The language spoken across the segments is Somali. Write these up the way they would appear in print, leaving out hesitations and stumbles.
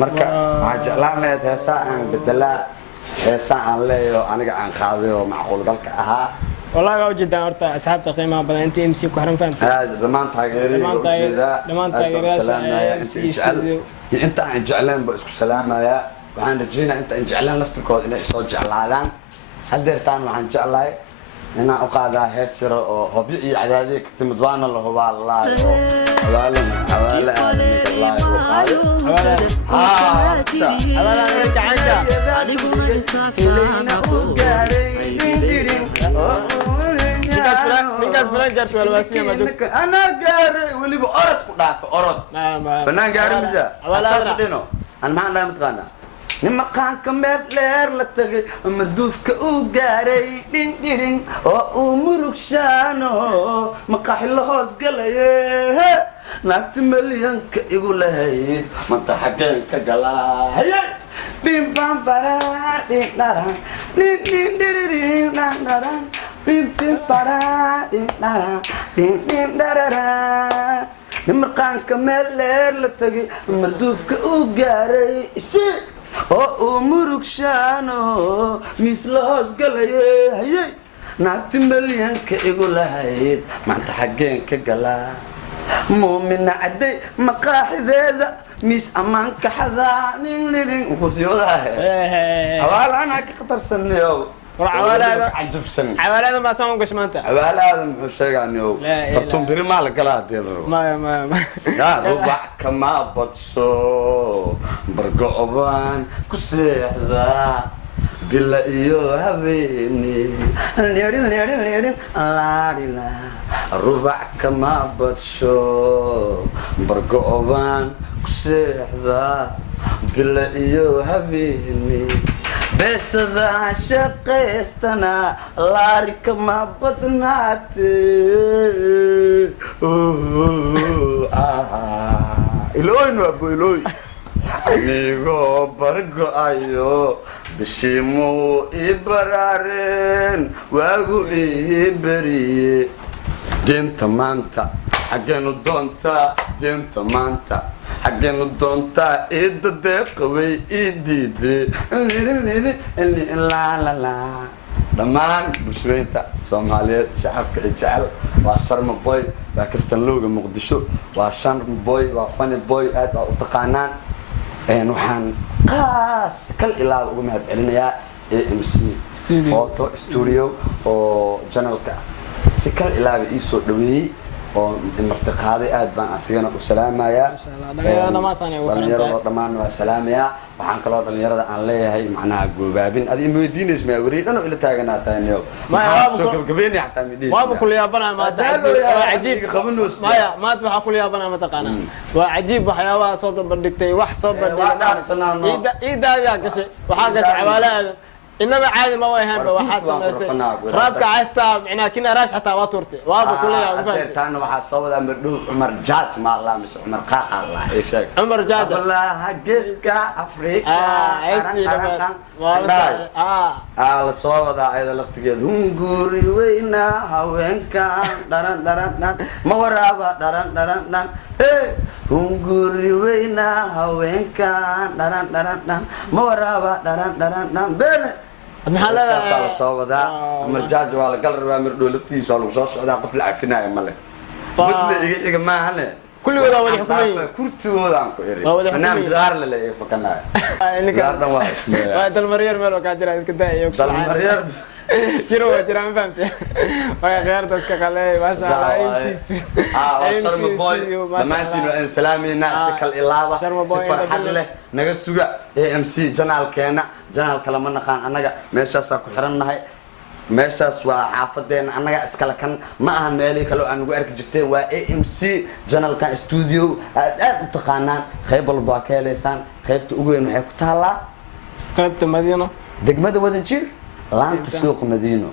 marka waxa jeclaan lahayd heesaa aan bedelaa heesaa aan leeyo aniga aan qaadayo macquul galka ahaa والله وجد أرتا أصحاب تقييمها بدأ أنت إمسي كهرم فهمت ضمان تاجري ضمان تاجري سلام أنت جعلان باسكو سلامة يا وعند جينا أنت جعلان لفت الكود إنه يصير جعلان هل درتان وعند جعلاي هنا أقعد هسر هبي عدادي كنت مدوان الله هو الله حوالي الله وقال حوالي أمريكا عنك ninkaas fanaanjaar wala waasiya ma joogto ana gaar waliba orod ku dhaaf orod fanaan gaar mida asaas dino an ma aan matqana nima qaanka meel leer la tagay marduufka uu gaaray dhin dhin oo uu murugshaano maqaxil hoos galaye naagti milyanka igu lahayd manta xageen ka galay bim bam bara din daran din din din daran bim bim bara din daran din daran nimarqaanka meel leer la tagay marduufka uu gaaray si oo uu murugshaano misla hoos galaye hayay naagti milyanka igu lahayd maanta xageen ka galaa muumina caday maqaaxideeda ميس أمان كحذا نين وسيوده عوال أنا كخطر سنيو عوال هذا عجب سن عوال هذا ما سامو قش مانتا عوال هذا محشق عنيو فرتم بري مالك لا تيرو ما يا ربع كما بتصو برقوبان كسيح ذا بلا إيو هبيني ليرين ليرين ليرين لا ربع كما بتصو برقوبان كسيح ذا بلا إيو هبيني بس ذا شقيستنا لارك ما بدناتي إلوي نوابو إلوي أنيغو برقو أيو بشيمو إبرارين واغو إبري دين تمانتا حقينو دونتا دين تمانتا حقينو دونتا إيد دقوي إيديد لا لا لا دمان بشوينتا سوماليات شعبك إجعل وشرم بوي وكفتن لوغا مقدشو وشرم بوي وفاني بوي آد وتقانان waxaan qaas kal ilaa ugu mahad celinayaa AMC photo studio oo channelka si kal ilaa ii soo dhaweeyay oo martiqaaday aad baan asigana u salaamayaa dhalinyarada dhammaan waa salaamayaa waxaan kaloo dhalinyarada aan leeyahay macnaha goobaabin adii ma weydiinays ma wareedano ila taaganaa taaniyo ma soo gabagabeynay xataa midhiis waa ku liyaabana ma cajiib qabanus maya ma waxa ku liyaabana ma taqaana waa cajiib waxyaabaha soo bandhigtay wax soo bandhigay iidaaya gashay waxa gashay xawaalada إنما عادي ما هو يهم بوحاسن رابك عتا معنا كنا راش حتى واتورتي وابو كلية وفهمت تانا وحاسوه ده مردوف عمر جاد ما الله مش عمر قاع الله إيش عمر جاد الله هجسكا أفريقيا الصواب ده أيضا الاختيار هنغوري وينا هوينك دران دران دران مورابا دران دران دران هنغوري وينا هوينك دران دران دران مورابا دران دران دران بين محل الصواب ده مرجاج ولا قال ربا مردو لفتيس ولا وصوص ده قبل عفناء ماله بدنا يجي ما هلا كل وضع ولي حكومي كرت وضع كويري أنا بدار لا فكنا بدار ده واسمه هذا المرير ماله كاجرا كده يوكس المرير كيرو ما فهمت ويا غير تسكا خلي ما شاء الله AMC شرم بوي لما انت سلامي ناس كل إلابة سفر حد له نجسوجا AMC جنال كنا جنال كلام نخان أنا ماشى ساكو حرنا هاي meeshaas waa xaafadeen anaga iskala kan ma aha meelay kale aan ugu arki jirtay waa AMC channelka studio aad u taqaanaan qayb walba ka heleysaan qaybta ugu weyn waxay ku taalaa qaybta Madiino degmada Wadajir laanta suuq Madiino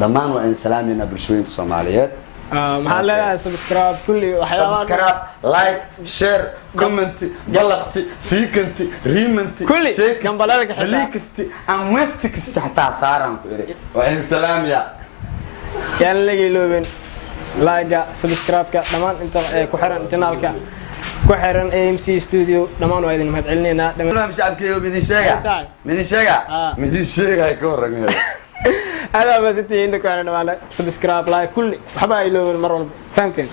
dhamaan waa in salaamina bulshooyinka Soomaaliyeed محل سبسكرايب كل وحيوان سبسكرايب لايك شير كومنت بلغتي فيكنتي ريمنتي كل كم بلغك حتى بليكستي امستكستي حتى صارن وين سلام يا كان لقي لوبين لايك سبسكرايب كمان انت كحرن جنالك ku xiran AMC studio dhamaan waa idin mahad celinayna dhamaan shacabkeeyo midin sheega ka waran هذا بس انت عندك انا subscribe like كل حبايبي مره ثانكين